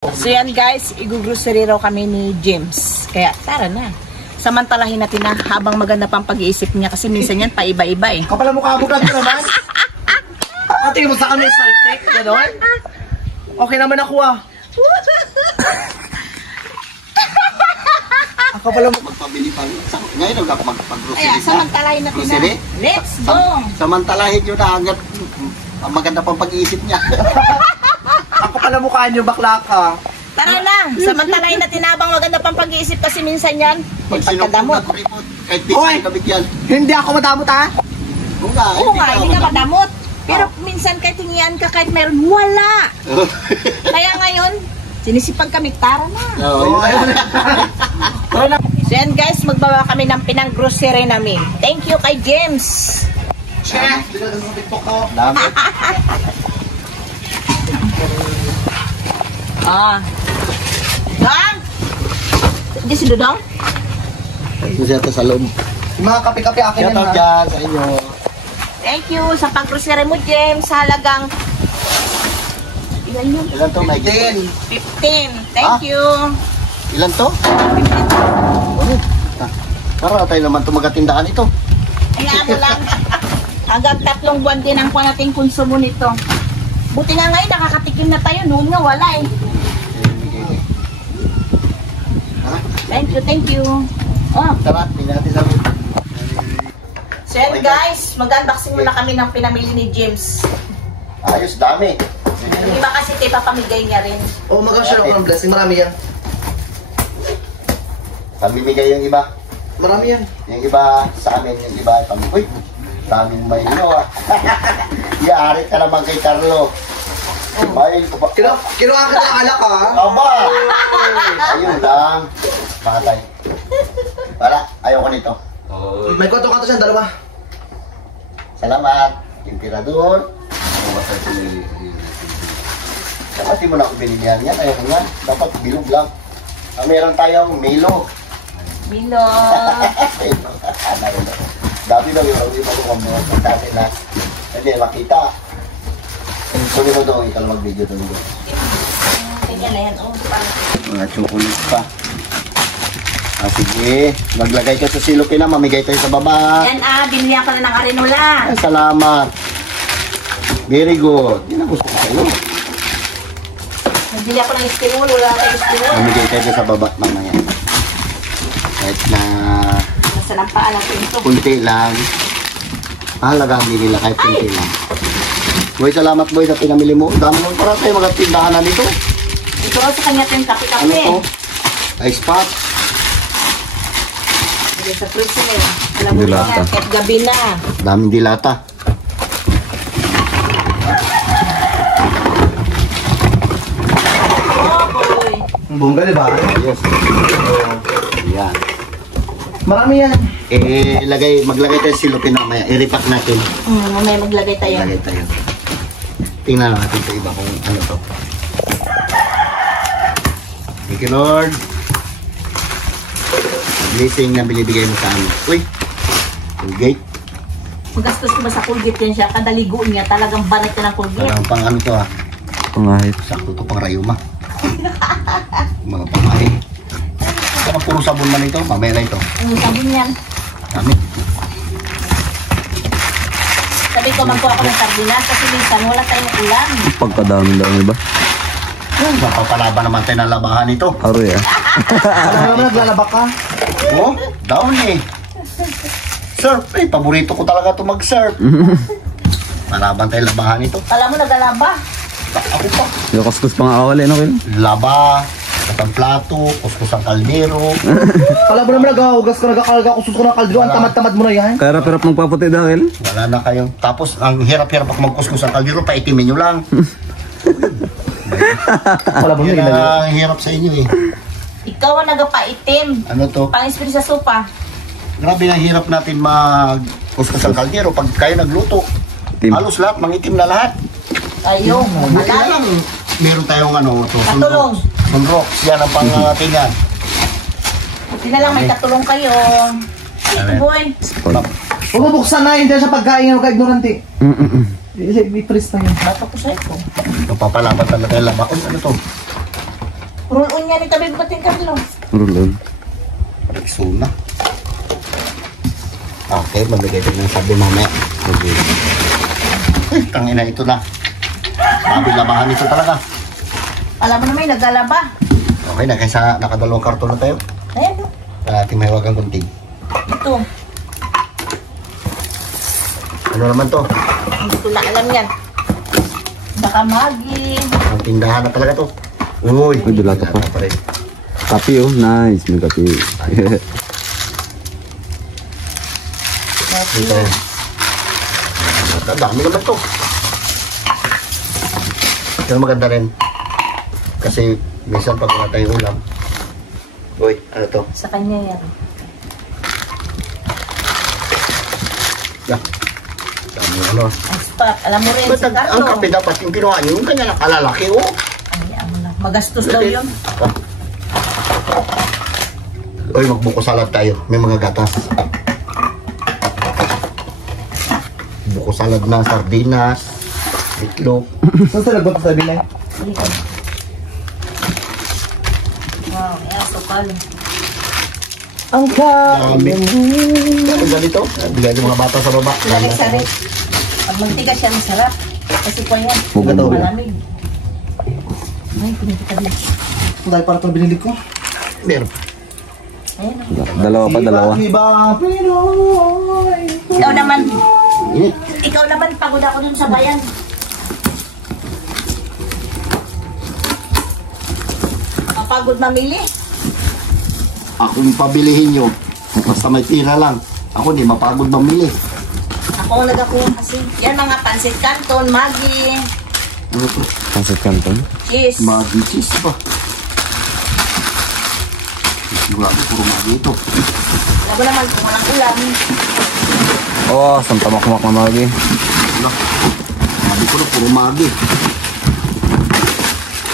So yan guys, igugrocery raw kami ni James. Kaya tara na. Samantalahin natin na habang maganda pang pag-iisip niya kasi minsan yan paiba-iba eh. Kapala mukha mo ka naman. Ate mo sa kami saltik, gano'n? Okay naman ako ah. Ako pala mo magpabili pa. Ngayon ako magpag-grocery. Kaya samantalahin natin na. Let's go! Samantalahin nyo na hanggat maganda pang pag-iisip niya. Ako pala mukha nyo, bakla ka. Tara na! Samantalahin natin habang maganda pang pag-iisip kasi minsan yan pagkadamot. Oy! Hindi ako madamot ha? Oo nga, hindi ka madamot. Pero minsan kahit hingian ka, kahit meron, wala. Kaya ngayon, sinisipag kami, tara na. So yan guys, magbawa kami ng pinang-grocery namin. Thank you kay James. Chef! Dinagay sa TikTok ko. Dami. Dong! Hindi si Dudong? Ito siya sa loob. Mga kape-kape akin yan ha. Dyan sa inyo. Thank you sa pang-grocery mo, James. Halagang... Ilan yun? Ilan to, Mike? 15. Thank you. Ilan to? 15. Para tayo naman ito magatindahan ito. Kaya mo lang. Hanggang 3 buwan din ang nating konsumo nito. Buti nga ngayon, nakakatikim na tayo. Noon nga, wala eh. Thank you. Oh. Tara, tingnan natin sa amin. So yan guys, mag-unboxing muna kami ng pinamili ni James. Ayos, dami. Yung iba kasi tayo papamigay niya rin. Oo, mag-share ako ng blessing. Marami yan. Pamimigay yung iba. Marami yan. Yung iba sa amin, yung iba pamimigay. Uy, daming may ino ah. Yari ka naman kay Carlo. Kinuha ka ng alak ha? Aba! Ayun lang. Pakatay. Para, ayaw ko nito. May kwato-kwato siya, dalawa. Salamat. Emperador. Dapat di mo na ako binilihan yan. Ayaw ko nga. Dapat bilog lang. Meron tayong Milo. Milo. Dati daw yung iba ko mga dati na. Hindi, makita. Sorry mo daw, ikaw mag-video doon. Ganyan na yan. Mga chocolate pa. Sige, maglagay ka sa silupin na, mamigay tayo sa baba. Yan binilihan ko na ng arenola. Salamat. Very good. Yan ang gusto ko sa'yo. Nagbili ako ng estimul, wala tayong estimul. Mamigay tayo sa baba mamaya. Kahit na nasa lampaan ang pinto. kunti lang. Halagaan nila kahit kunti lang. Boy, salamat boy sa pinamili mo. Dami mo para tayo magatindahan na dito. Ito sa kanya ito yung kape-kape. Ano to? Ice pop. Hindi sa freezer. Alam mo na yan, kahit gabi na. Daming dilata. Oh boy. Bongga diba? Yes. Yan. Marami yan. Maglagay tayo silupin na maya. I-repack natin. Mamaya maglagay tayo. Maglagay tayo. Tingnan natin sa iba kung ano to. Thank you Lord. Blessing na binibigay mo sa amin. Uy! Colgate. Magastos ko ba sa Colgate yan siya? Kada ligo niya, talagang banat ka ng Colgate. Parang pang ano to ah. Pangahit. Sakto to pang rayuma. Mga pangahit. Saka puro sabon man ito. Mamaya na ito. Ang sabon yan. Dami. Sabi ko, magkuha ko ng sardinas kasi minsan wala tayong ulam. Pagkadami-dami ba? Mapapalaban naman tayo ng labahan ito. Aroy ah. Alam mo naglalaba ka? Oh, down eh. Surf, paborito ko talaga ito mag-surf. Malaban tayo labahan ito. Alam mo, nagalaba. Ako pa. Yung kaskus pang awal eh, no? Laba, katang plato, kuskus ang kaldero. Alam mo naman nag-augas ka, nag-akalga, kuskus ko ng kaldero, ang tamad-tamad mo na yan. Kaya rap-rap magpaputi dahil. Wala na kayo. Tapos, ang hirap-hirap ako magkuskus ang kaldero, paitimin nyo lang. Wala mo Yun na ang hirap sa inyo eh. Ikaw ang nagapaitim. Ano to? Pang-spray sa sopa. Grabe ang hirap natin magkuskus ang kaldero pag kayo nagluto. Tim. Halos lahat, mangitim na lahat. Ayun, Buti na malalim. lang, meron tayong ano, to, Katulong. sunrox. Yan ang pangatingan. Buti na lang may katulong kayo. Ito boy. Huwag mo buksan na, hindi sa pagkain ng ka-ignorante. May press na yun. Bato ko sa ito. Papalaban talaga yung labaon. Ano to? Roll-on niya ni Tabig Bating Carlos. Rulon. Rexona. Okay, mamigay din ng sabi mamaya. Okay. Tangina ito na. Sabi labahan ito talaga. Alam mo naman, naglalaba. Okay na, kaysa nakadalawang karton na tayo. Ayan, no? Para ating mahiwagang kunting. Ito. Ano naman to? Hindi ko na alam yan. Baka Maggi. Ang tindahan na talaga to. Uy, Uy, dalato pa. pa rin. Kape oh, nice. May kape. Dito rin. Dami naman to. Pero maganda rin. Kasi minsan pag wala tayong ulam. Uy, ano to? Sa kanya yan. Yeah. Dami ano. Ang spot. Alam mo rin Ba't si ang Carlo. kape dapat yung ginawa niyo? Yung kanya nakalalaki, oh. Ay, ano na. Magastos daw yun. Uy, magbuko salad tayo. May mga gatas. Buko salad na, sardinas, itlog. Saan sila ba sabi na? Wow, yan, sukal. Ang Dami. Ano ganito? Bigay ng mga bata sa baba. Lagay sa rin. Pag magtigas siya, masarap. Kasi po yan. Maganda. Malamig. Ay, pinipita din. Dahil para ito binili ko. Meron. Ayan. Dalawa pa, dalawa. Iba Pinoy. Ikaw naman. Eh, Ikaw naman, pagod ako dun sa bayan. Kapagod mamili. ako yung pabilihin nyo. Basta may tira lang. Ako di mapagod mamili. Ako ang nagakuha kasi. Yan mga pansit canton, Maggi, Ano to? Pasit kanton. cheese. Maggi cheese pa. Sigurado puro magi ito. Ako naman kung walang ulam. Oh, santamak-mak na magi. Wala. Sabi ko na puro magi.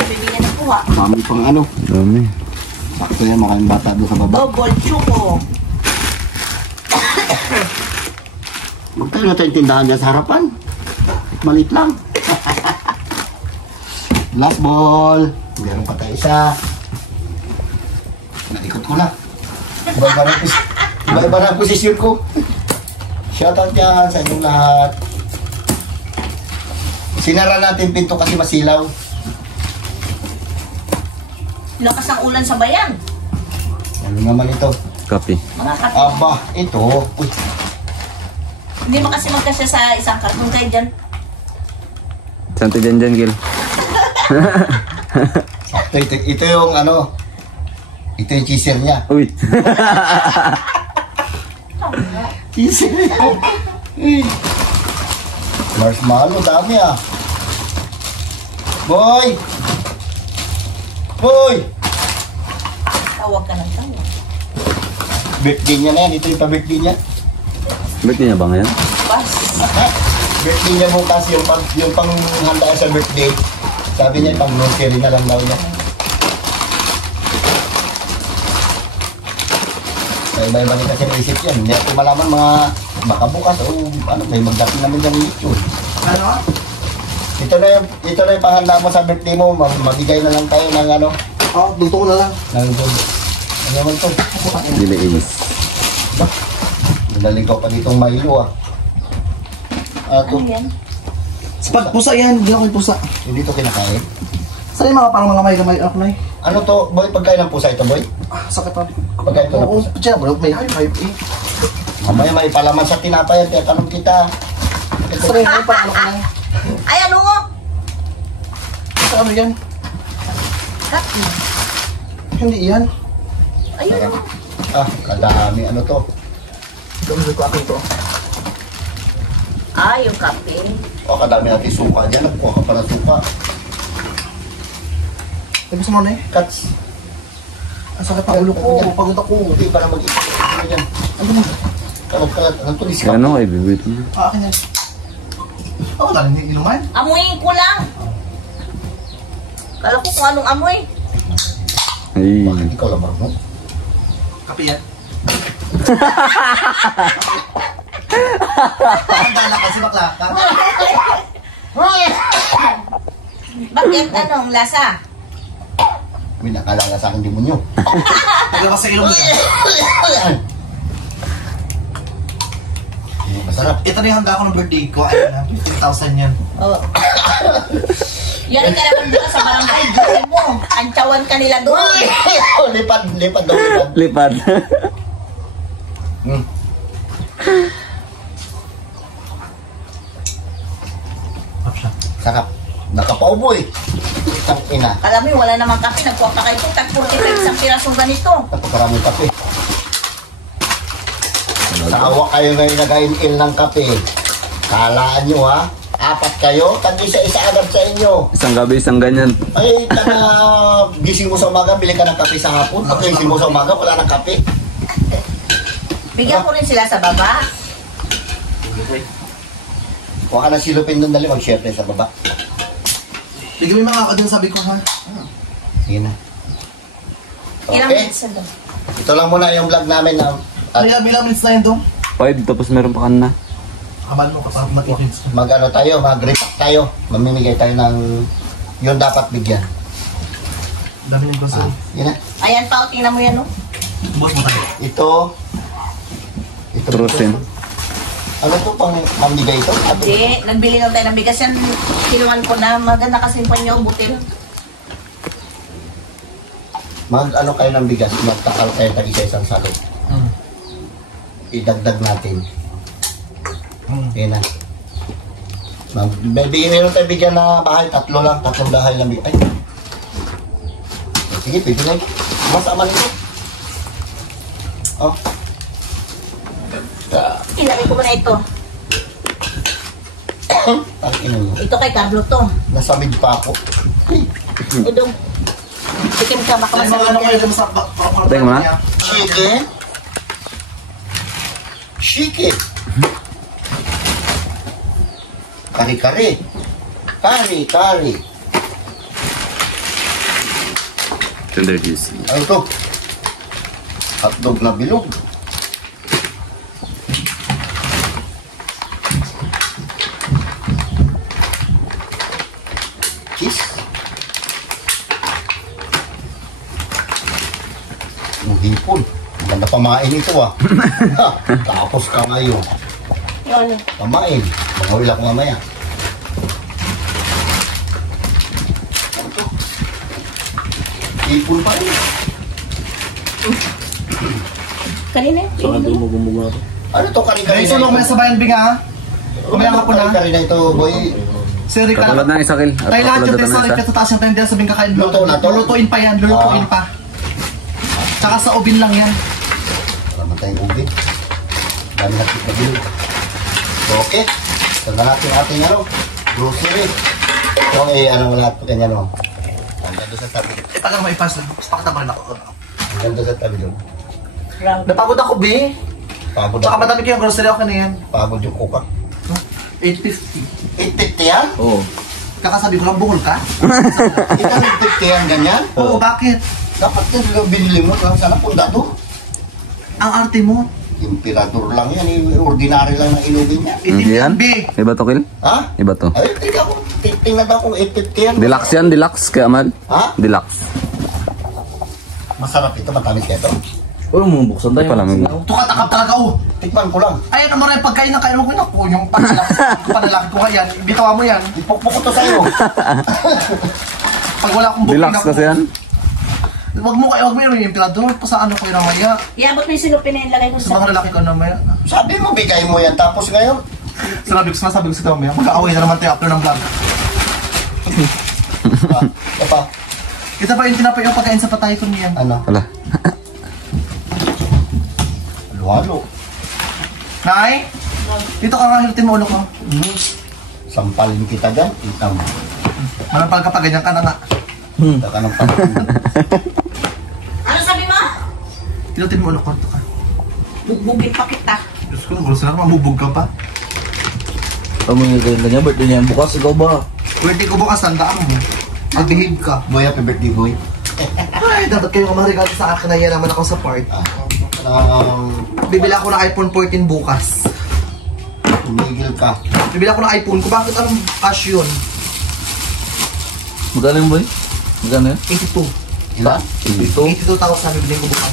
Bibigyan ng kuha. Mami pang ano. Dami. Sakto yan, maraming bata doon sa baba. Double choco. Magkano na tayong tindahan dyan sa harapan? Malit lang. Last ball. Meron pa tayo isa. Naikot ko na. Iba-iba na ang posisyon ko. Shoutout yan sa inyong lahat. Sinara natin pinto kasi masilaw. Lakas ng ulan sa bayan. Ano naman ito? Kape. Mga kape. Aba, ito. Uy, Hindi mo kasi magkasya sa isang karton kayo dyan. Santi dyan dyan, Gil. sakto. Ito yung ano. Ito yung cheeser niya. Uy. Cheeser niya. Uy. Marshmallow, dami ah. Boy! Boy! Tawag ka ng tawag. Birthday niya na yan. Ito yung pa-birthday niya. Birthday niya ba ngayon? Bas. Birthday niya bukas yung panghanda sa birthday. Sabi niya pang grocery na lang daw niya. Iba-iba rin kasi naisip yan. Hindi ako malaman mga baka bukas o ano, may magdating namin dyan yung YouTube. Ano? Ito na yung panghanda mo sa birthday mo. Mabigay na lang tayo ng ano. Oh, dugto ko na lang. Ng ano naman to? Dili Ace. Naligaw pa ditong Milo ah. Ano yan? Spag pusa yan, hindi ako yung pusa. Hindi to kinakain. Saan yung mga parang mga may ako na eh? Ano to? Boy, pagkain ng pusa ito, boy? Ah, sakit pa. Pagkain to ng Oo, pusa. siya, bro, may hayop eh. Mamaya may palaman sa tinapay yan. Kaya tanong kita. Saan yung parang ano ko na eh? Ay, ano mo? Sa ano yan? Kape. Hindi yan. Ayun o. Ah, kadami. Ano to? Gawin ko akin to. Ah, yung kape. O, kadami natin suka dyan. Nagkuha ka pa ng suka. Tapos mo na eh. Cuts. Ang sakit ng ulo ko. Pagod ako. Hindi para mag-isip. Ano yan? Ano mo? Kalat-kalat. Ano to? Discount. Kaya ano, ay bibit mo. Ah, akin yan. Oo, dahil hindi inuman. Amuyin ko lang. Kala ko kung anong amoy. Ay. Bakit ikaw lang mo? Kape yan. Ang dala kasi bakla ka. Bakit? Anong lasa? May nakalala sa akin demonyo. Naglabas sa ilong niya. Masarap. Ito na yung handa ko ng birthday ko. Ayun na, 50,000 yan. Oo. Yan ka naman doon sa barangay. Gawin mo. Antsawan ka nila doon. Lipad daw, lipad. Lipad. Sarap. Nakapaubo eh. Isang ina. Alam mo, wala namang kape. Nagkuha pa kayo. Tag-45 isang pirasong ganito. Napakaraming kape. Tawa kayo ngayon nag-in ng kape. Kalaan nyo ha. 4 kayo. Tag-isa-isa agad sa inyo. Isang gabi, isang ganyan. Ay, gising mo sa umaga, bili ka ng kape sa hapon. Pag gising mo sa umaga, wala ng kape. Bigyan ko rin sila sa baba. Huwag ka na silupin doon, dali. Mag-share tayo sa baba. Bigyan mo yung mga ako dun, sabi ko ha. Sige na. Ilang Okay. minutes na doon? Ito lang muna yung vlog namin na Bilang minutes na yun dong. 5, tapos meron pa kanina. Kamal mo kapag mag-ikins. mag-ano tayo, mag-repack tayo. Mamimigay tayo ng yun dapat bigyan. Dami yung grocery. Yun na. Ayan pa, tingnan mo yan, no? Boss mo tayo. Ito. Trusin. Ano to pang mamigay ito? Hindi, nagbili lang tayo ng bigas yan. Kinuhan ko na, maganda kasi pa niyo, butil. Mag-ano kayo ng bigas, magtakal kayo tag isa-isang salot. Idagdag natin. Yan na. Bibigyan nyo tayo bigyan na bahay, 3 lang, 3 bahay lang bigyan. Ay. Sige, bibigyan. Masama nito. Oh. Ilagay ko muna ito. Ang ina nyo. Ito kay Carlo to. Nasa mid pa ako. Udong. Sikim ka, baka Ay, mga ano masarap kayo yan. dun sa... Tingnan mo na. Chicken. Chicken. Kari-kari. Kari-kari. Tender juicy. Ano to? Hotdog na bilog. Cheese. Hipon. Maganda pamain ito ah. Tapos ka ngayon. Yun. Pamain. Magawil ako mamaya. Hipon pa rin. Kanina yun. Ano to kari-kari Ay, sulong mo na sa bayan biga ha. Kumaya ka po na. Kari-kari na ito, boy. Siri ka. Katulad ng isa, Kil. At Tayo lahat katulad yung ito ng tesa, isa. tataas yung tayo sabing kakain. Luto na to? Lulutuin pa yan, lulutuin pa. Tsaka sa ubin lang yan. Wala man tayong ubi. Dami natin na bilog. Okay. Ito na natin ating ano, grocery. Ito ano mo lahat po ganyan o. Ang ganda sa tabi. Tagal mo ipas lang. Gusto ka naman ako. Ang ganda sa tabi doon. Napagod ako, B. Pagod Tsaka ako. madami ko yung grocery ako na yan. Pagod yung kuka. 850. 850 yan? Oo. Kakasabi ko lang, bukol ka? Ikaw 850 yan ganyan? Oo, bakit? Dapat yung binili mo lang sana punda to. Ang arte mo. Imperador lang yan. Ordinary lang ang inubin niya. Hindi yan? B. Iba to, Kil? Ha? Iba to. Ay, tingnan ko. Tingnan daw kung 850 yan. Deluxe yan, deluxe. Kaya Amal. Ha? Deluxe. Masarap ito. Matamis ka ito. Oo, buksan tayo. Palamig. Tukatakap talaga, oh. Tikman ko lang. Ay, ano mo rin, pagkain ng kain mo ko yung panalaki ko yan. Bitawa mo yan. Ipokpok ko to sa'yo. Pag wala akong booking Deluxe kasi yan. Wag mo yung emperador. Pa sa ano ko yung namaya. Iabot mo yung sinupin na ilagay ko Sa sa... mga lalaki ko namaya. Sabi mo, bigay mo yan. Tapos ngayon, Sabi ko sa mamaya. Mag-aaway na naman tayo after ng vlog. ito pa. Kita pa yung tinapay yung pagkain sa patay ko niyan. Ano? Wala. Halo-halo. Nay? Dito ka nga, hilutin mo ulo ko. Sampalin kita dyan. Kita mo. Manampal ka pa, ganyan ka na nga. Kita ka ng pangalaman. Ano sabi mo? Hilutin mo ulo ko. Ito ka. Bugbugin pa kita. Diyos ko, gusto na mamubog ka pa. Kamu yung kanya, birthday niya bukas, ikaw ba? Pwede ko bukas, tandaan mo. Mag-behave ka. Boy, happy birthday, boy. Ay, dapat kayo mamarigalo sa akin na yan naman ako sa part. Bibila ako ng iPhone 14 bukas. Tumigil ka. Bibila ako ng iPhone ko. Bakit anong cash yun? Magkano yun, boy? Magkano yun? 82. Ilan? Dito. 82,000 bibiling ko bukas.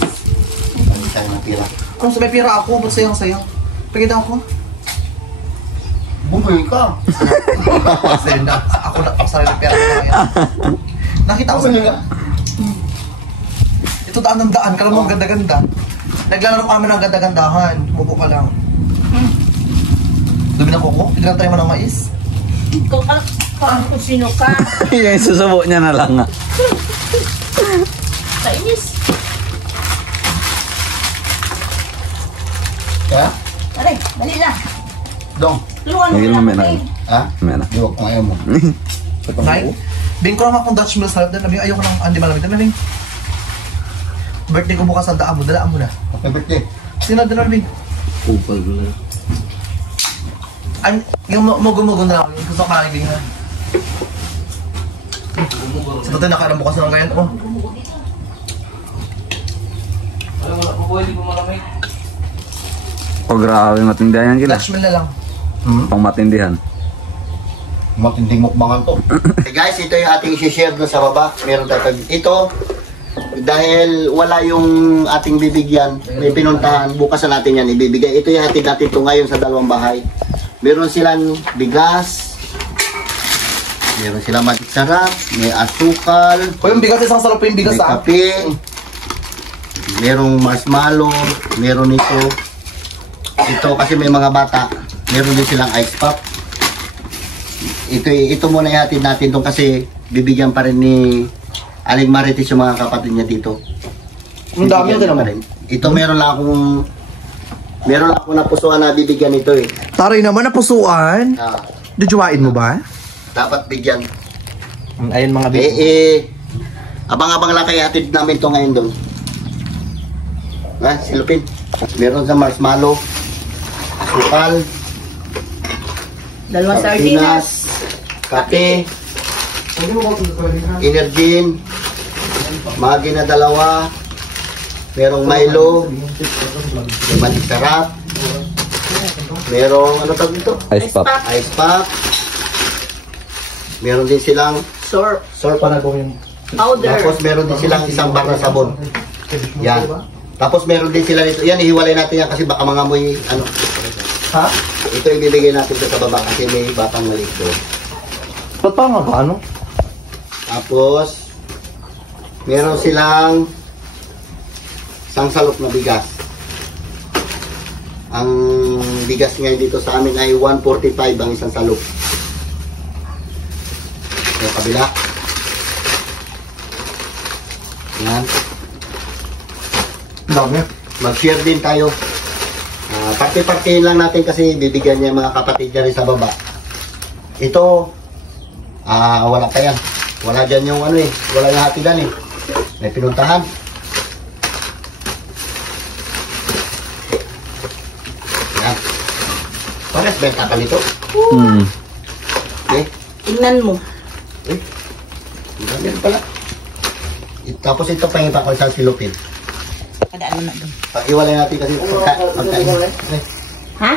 Ano tayo ng pira? Ano sa may pera ako? Ba't sayang-sayang? Pagkita ako. Bumili ka. Ako na, ang sarili pera ko ngayon. Nakita ko sa mga. Ito daan ng daan, kala mo ang ganda-ganda. Naglalaro kami ng ganda-gandahan. Mupo ka lang. Dumi na koko? Pinagantay mo ng mais? Kung sino ka. Yung susubo niya na lang nga. Kainis. Kaya? Aray, dali lang. Dong. Tulungan mo Ngayon lang mamaya kami. na. Ha? Mamaya na. Iwag kung ayaw mo. Nay, bing ko naman akong Dutch meal salad. Nabing ayoko ng hindi malamig. Nabing, birthday ko bukas sa daan mo. Dalaan mo na. Okay, birthday. Sino na nabing? Kupal ko na. Ay, yung mugo-mugo na lang. Yung gusto ko kakibing na. Sa tatay nakarang bukas na lang ngayon. Oh. Alam mo na, bubuhay di ko malamig. Oh, grabe, matindihan yan kila. Dutch meal na lang. Pang matindihan. Matinding mukbangan to. Hey guys, ito yung ating isi-share doon sa baba. Meron tayo. Ito, dahil wala yung ating bibigyan, may pinuntahan, bukas na natin yan ibibigay. Ito yung hatid natin ito ngayon sa dalawang bahay. Meron silang bigas, meron silang matik sarap, may asukal, O yung bigas, isang salap po yung bigas may ah. kape, merong marshmallow, meron ito. Ito kasi may mga bata, meron din silang ice pop. Ito muna ihatid natin doon kasi bibigyan pa rin ni Aling Marites yung mga kapatid niya dito. Ang dami yung pa rin. Ito meron lang akong napusuan na bibigyan nito eh. Taray naman, napusuan. Ah, Duduwain mo ba? dapat bigyan. Ayun mga Abang-abang lang kaya hatid namin to ngayon doon. Ha, silupin. Meron sa marshmallow, asukal, Dalawang sardinas. kape, Energin, Maggi na dalawa, merong Milo, may matik sarap, merong ano tawag dito? Ice pop. Ice pop. Meron din silang Sorb. sorpa na Powder. Tapos meron din silang isang bar na sabon. Yan. Tapos meron din sila nito. Yan, ihiwalay natin yan kasi baka mangamoy ano. Ha? Ito ibibigay natin sa baba kasi may batang maliit doon. Ba't pa nga ba? Ano? Tapos meron silang isang salok na bigas. Ang bigas ngayon dito sa amin ay 145 ang isang salok. Sa kabila. Yan. Dami. Mag-share din tayo. Parte-parte lang natin kasi bibigyan niya mga kapatid niya rin sa baba. Ito, wala pa yan. Wala dyan yung ano eh. Wala yung hatidan eh. May pinuntahan. Yan. Pares benta ka nito. Okay. Tingnan mo. Yan pala. Tapos ito pa yung ipakal sa silupin. Padaan mo na doon. Pag-iwalay natin kasi pagkain. Okay. Ha?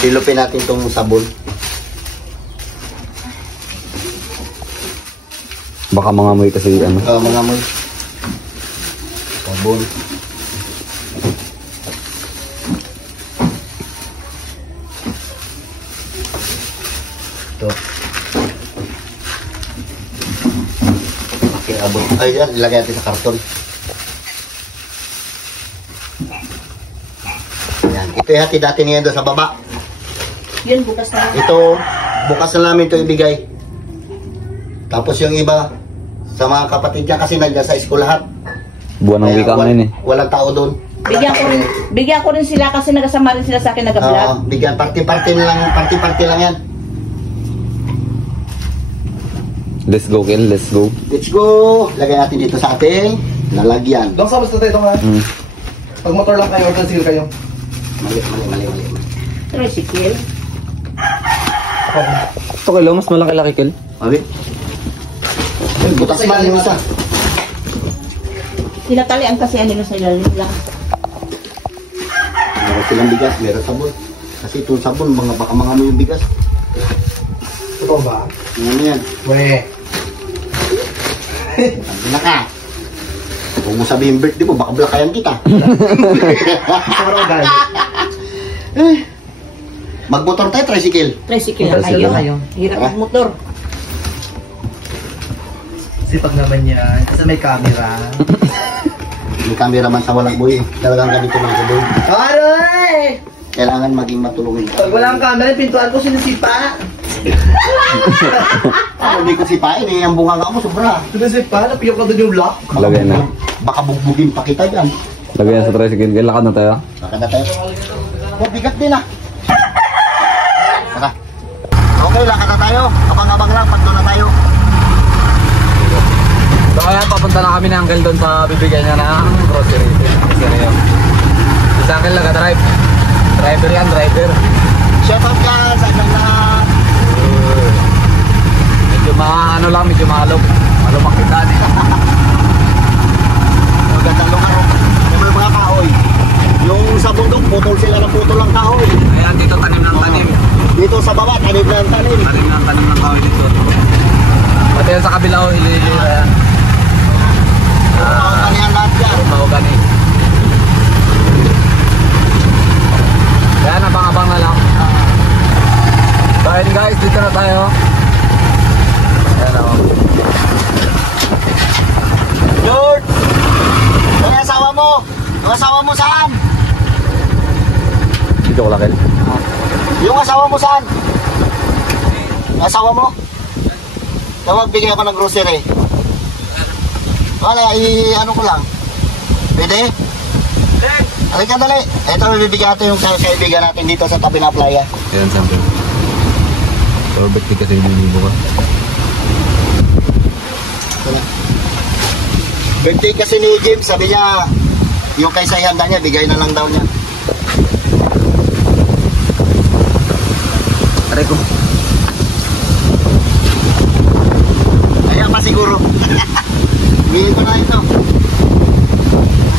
Silupin natin itong sabon. Baka mangamoy kasi ano. Mga amoy. Sabon. Ito. Okay, abot. Ay, yan. Ilagay natin sa karton. Yan. Ito yung hatid natin ngayon doon sa baba. Yun, bukas na. Ito, bukas na namin ito ibigay. Tapos yung iba, sa mga kapatid niya kasi nandiyan sa school lahat. Buwan ng wika ngayon eh. Walang tao doon. Bigyan ko rin sila kasi nagasama rin sila sa akin nag-vlog. Bigyan, party-party lang yan. Let's go, Kel. Let's go. Let's go! Lagay natin dito sa ating lalagyan. Dong, sabas na tayo ito nga. Pag motor lang kayo, order kayo. Mali. Tricycle. Ito, Kel. Mas malaki-laki, Kel. Abi? Butas man yung isa. Tinatalian kasi nila sa ilalim lang. Meron silang bigas, meron sabon. Kasi itong sabon, baka mga mo yung bigas. Ito ba? Ano yan? Weh. Sabi na ka. Kung mo sabihin birthday mo, baka blakayan kita. Sorry guys. Magmotor tayo, tricycle. Tricycle na kayo. Hirap ang motor. Sipag naman yan. Kasi may camera. May cameraman sa walang buhay. Talagang ganito lang sa buhay. Aray! Kailangan maging matulungin ka. Pag walang camera, yung pintuan ko sinisipa. Hindi ko sipain eh. Ang bunganga mo, sobra. Sinisipa? Napiyok ka doon yung lock. Lagay na. Baka bugbugin pa kita dyan. Lagay na sa tricycle. Lakad na tayo. Baka na tayo. Mabigat din ah. Saka. Okay, lakad na tayo. Abang-abang lang, pag doon na tayo. So ayan, papunta na kami ng uncle doon sa bibigyan niya ng grocery. Grocery yun. Si uncle nag-drive. Driver yan, driver. Shout out ka sa ilang lahat. Medyo ano lang, medyo malumakitan eh. Magandang lugar. May mga kahoy. Yung sa bundok, putol sila ng putol ng kahoy. Ayan, dito tanim ng tanim. Dito sa baba, tanim ng tanim. Tanim ng kahoy dito. Pati yan sa kabila o hilili. Ayan. Kanihan lahat yan. Mahogani. Kaya abang-abang na lang. So ayun guys, dito na tayo. Ayan o. George! Yung asawa mo! Yung asawa mo saan? Dito ko lakil. Yung asawa mo saan? Yung asawa mo? Magbigay ako ng grocery. Wala, ano ko lang. Pwede? Halika dali. Ito, bibigyan natin yung kaibigan natin dito sa tabi ng playa. Ayan, sample. So, ba't di kasi hindi ka? Birthday kasi ni James, sabi niya, yung kay sayanda niya, bigay na lang daw niya. Aray ko. Kaya pa siguro. Bigay ko na ito.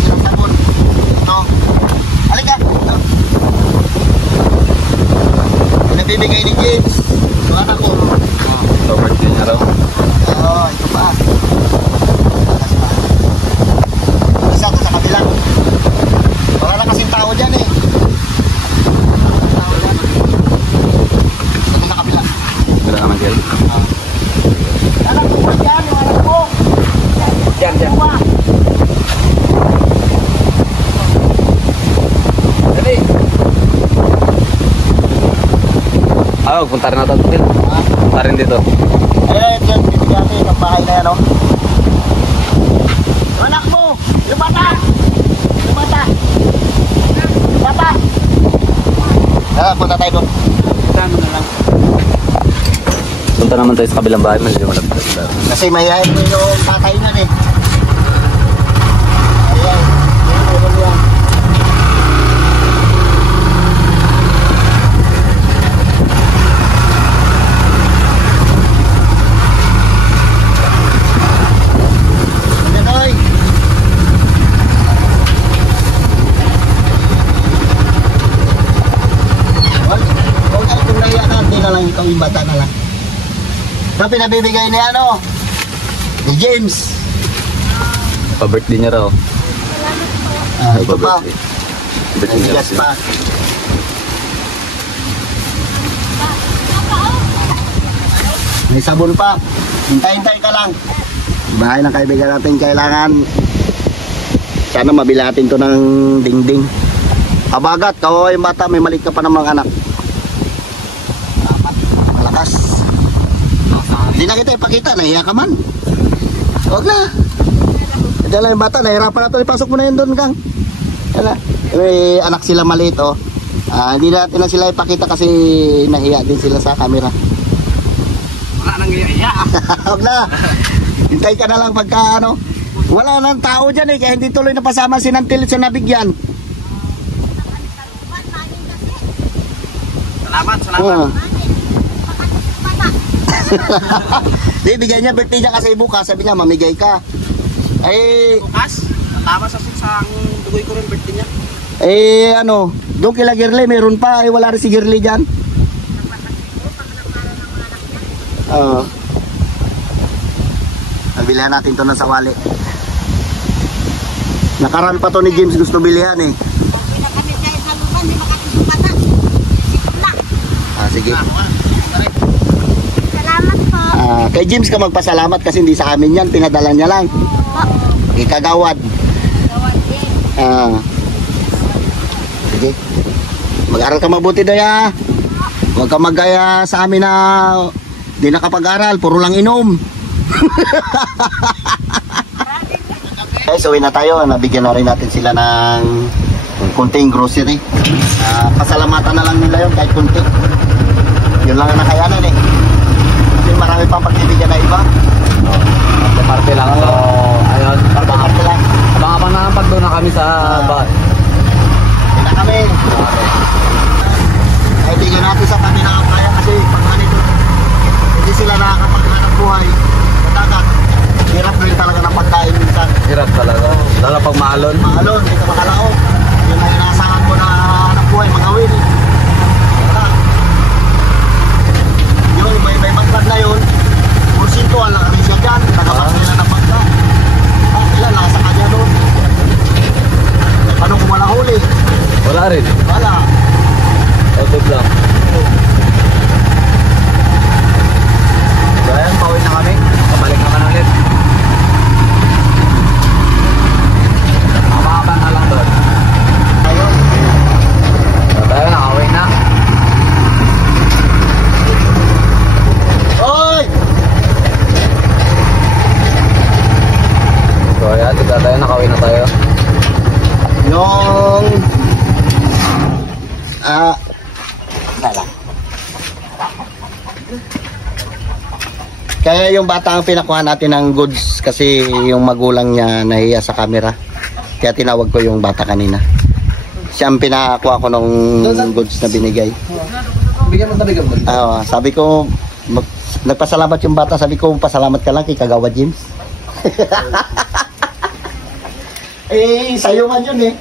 Isang sabon. Ito. Halika. Ito. Pinabibigay ni James. Yung anak ko. So, birthday niya raw. Oo, ito pa. Isa ko sa kabila. Wala na kasing tao dyan eh. Ito sa kabila. Wala naman dyan. Anak ko dyan, yung anak ko. Dyan. Dali. Punta rin natin dito. Punta rin dito. Ito yung bibigyan natin ang bahay na yan, oh. Yung anak mo! Yung bata! Yung bata! Yung bata! Punta tayo doon. Punta naman tayo sa kabilang bahay. Medyo malapit. Kasi mahihayin mo yung tatay nun eh. Ayan. Ayan. Ikaw yung bata na lang. Ito pinabibigay ni ano? Ni James. Pa-birthday niya raw. Ito pa. Birthday niya. Yes pa. May sabon pa. Hintay-hintay ka lang. Bahay ng kaibigan natin kailangan. Sana mabili natin to ng dingding. Kabagat, kawawa yung bata. May maliit ka pa ng mga anak. Malakas. Hindi na kita ipakita. Nahiya ka man. Huwag na. Ito lang yung bata. Nahirapan na ito. Ipasok mo na yun doon, Kang. May anak sila maliit, oh. Hindi natin na sila ipakita kasi nahiya din sila sa camera. Wala nang iya. Huwag na. Hintay ka na lang pagka ano. Wala nang tao dyan eh. Kaya hindi tuloy na pasama si Nantil sa nabigyan. Salamat. Di, bigay niya birthday niya kasi bukas. Sabi niya, mamigay ka. Bukas? Tama sa dugoy ko rin birthday niya. Ano, doon kila Girly, meron pa. Wala rin si Girly dyan. Pagbilihan natin to ng sawali. Nakaraan pa to ni James, gusto bilihan eh. Sige. Salamat po. Kay James ka magpasalamat kasi hindi sa amin yan, pinadala niya lang. Ikagawad. Sige. Mag-aral ka mabuti daw ya. Huwag ka magaya sa amin na di nakapag-aral, puro lang inom. Guys, uwi na tayo. Nabigyan na rin natin sila ng kunting grocery. Pasalamatan na lang nila yun kahit kunti. Yun lang ang nakayanan eh. Kasi marami pang pagbibigyan na iba. Parte lang. So, ayun. Parte lang. Abang-abang na lang pag doon na kami sa bahay. Hindi na kami. Ay, tignan natin sa kami na kaya kasi pag ganito, hindi sila nakakapaghanap buhay sa dagat. Hirap rin talaga ng pagkain minsan. Hirap talaga. Lalo pag maalon. Maalon, hindi ka makalao. Yun ang inaasahan mo na anak buhay, magawin eh. Wala. Yun, may magpad na yun. Kursinto, alam rin siya dyan. Nagabas nila ng pagka. Ilan, nasa kanya doon. Paano kung wala huli? Wala rin. Wala. Outdoor lang. So ayan, pauwi na kami. Kabalik naman ulit. Abang-abang na lang doon. Ayun. So tayo, nakauwi na. Oy! So ayan, tignan tayo, nakauwi na tayo. Yung lang. Kaya yung bata ang pinakuha natin ng goods kasi yung magulang niya nahiya sa camera. Kaya tinawag ko yung bata kanina. Siya ang pinakuha ko ng goods na binigay. Bigyan mo tabi gamot. Sabi ko, nagpasalamat yung bata. Sabi ko, pasalamat ka lang kay Kagawa James. Eh, sayo man yun eh.